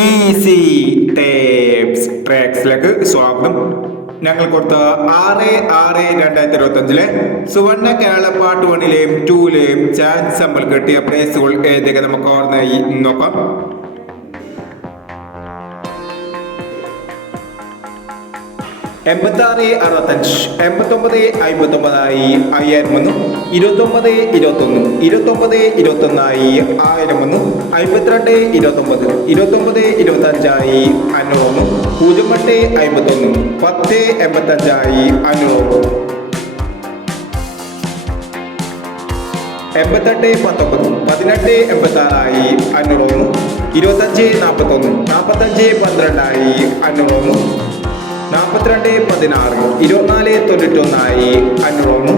Easy tapes ട്രാക്സിലേക്ക് സ്വാഗതം. ഞങ്ങൾ കൊടുത്ത 6/6/2025 സുവർണ കേരള പാർട്ട് 1-ലെയും 2-ലെയും ചാൻസ് സമ്പൽ കിട്ടിയ പ്രൈസുകൾ ഏതൊക്കെ നമുക്ക് ഓർമ്മയായി നോക്കാം. 86-65, 89-59 5001, 29-21, 29-21 1001, 52-29, 29-25 500, 08-51, 10-85 500, 88-19, 18-86 500, 25-41, 45-12 500, 42-16, 24-91 500,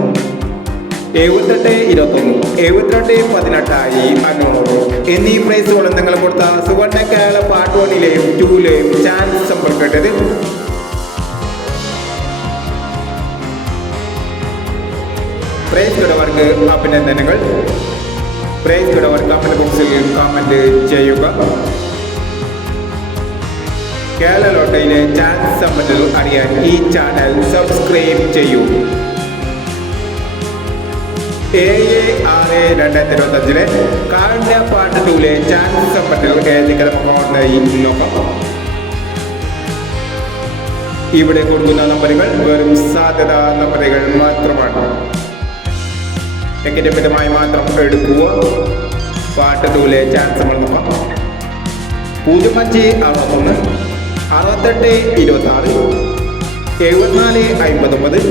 78-21, 72-18 500 എന്നീ പ്രൈസുകൾ നിങ്ങൾ കൊടുത്ത സുവർണ കേരള പാർട്ട് 1-ലെയും 2-ലെയും ചാൻസ് സമ്പർക്കട്ടത്. പ്രൈസ് കിടവർക്ക് അഭിനന്ദനങ്ങൾ. പ്രൈസ് കിടവർ കമന്റ് ബോക്സിൽ കമന്റ് ചെയ്യുക. കേരള ലോട്ടറിയിലെ ചാൻസ് സമ്പത്തുകൾ അറിയാൻ ഈ ചാനൽ സബ്സ്ക്രൈബ് ചെയ്യൂ. 7/6/2025 കാരുണ്യ പാർട്ട് 2-ലെ ചാൻസ് സമ്പത്തുകൾ ഏതൊക്കെ നമുക്ക് നോക്കാം. ഇവിടെ കൊടുക്കുന്ന നമ്പറുകൾ വെറും സാധ്യത നമ്പറുകൾ മാത്രമാണ്. വ്യക്തിഗതമായി മാത്രം എടുക്കുക. പാർട്ട് 2-ലെ ചാൻസ് നമ്മൾ നോക്കാം. 05-61, 68-26, 74-59,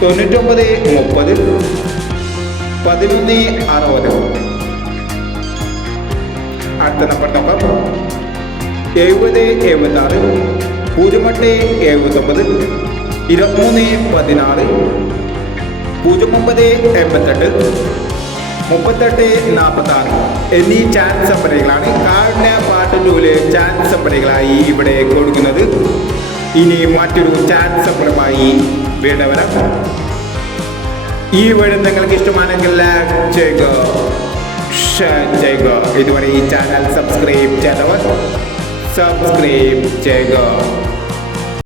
99-30, 11-60. അടുത്ത നമ്പർ നോക്കാം. 70-76, 08-79, 23-16, 09-88, 38-46 എന്നീ ചാൻസ് സമ്പന്നകളാണ് കാരുണ്യ പാർട്ട് 2-ലെ ചാൻസ് സമ്പന്നകളായി ഇവിടെ കൊടുക്കുന്നത്. ഇനി മറ്റൊരു ചാൻസ് സമ്പന്നമായി വീണ്ടും വരാം. ഈ വീഡിയോ നിങ്ങൾക്ക് ഇഷ്ടമാണെങ്കിൽ ലൈക്ക് ചെയ്യുക, ഷെയർ ചെയ്യുക. ഇതുവരെ ഈ ചാനൽ സബ്സ്ക്രൈബ് ചെയ്തവർ സബ്സ്ക്രൈബ് ചെയ്യുക.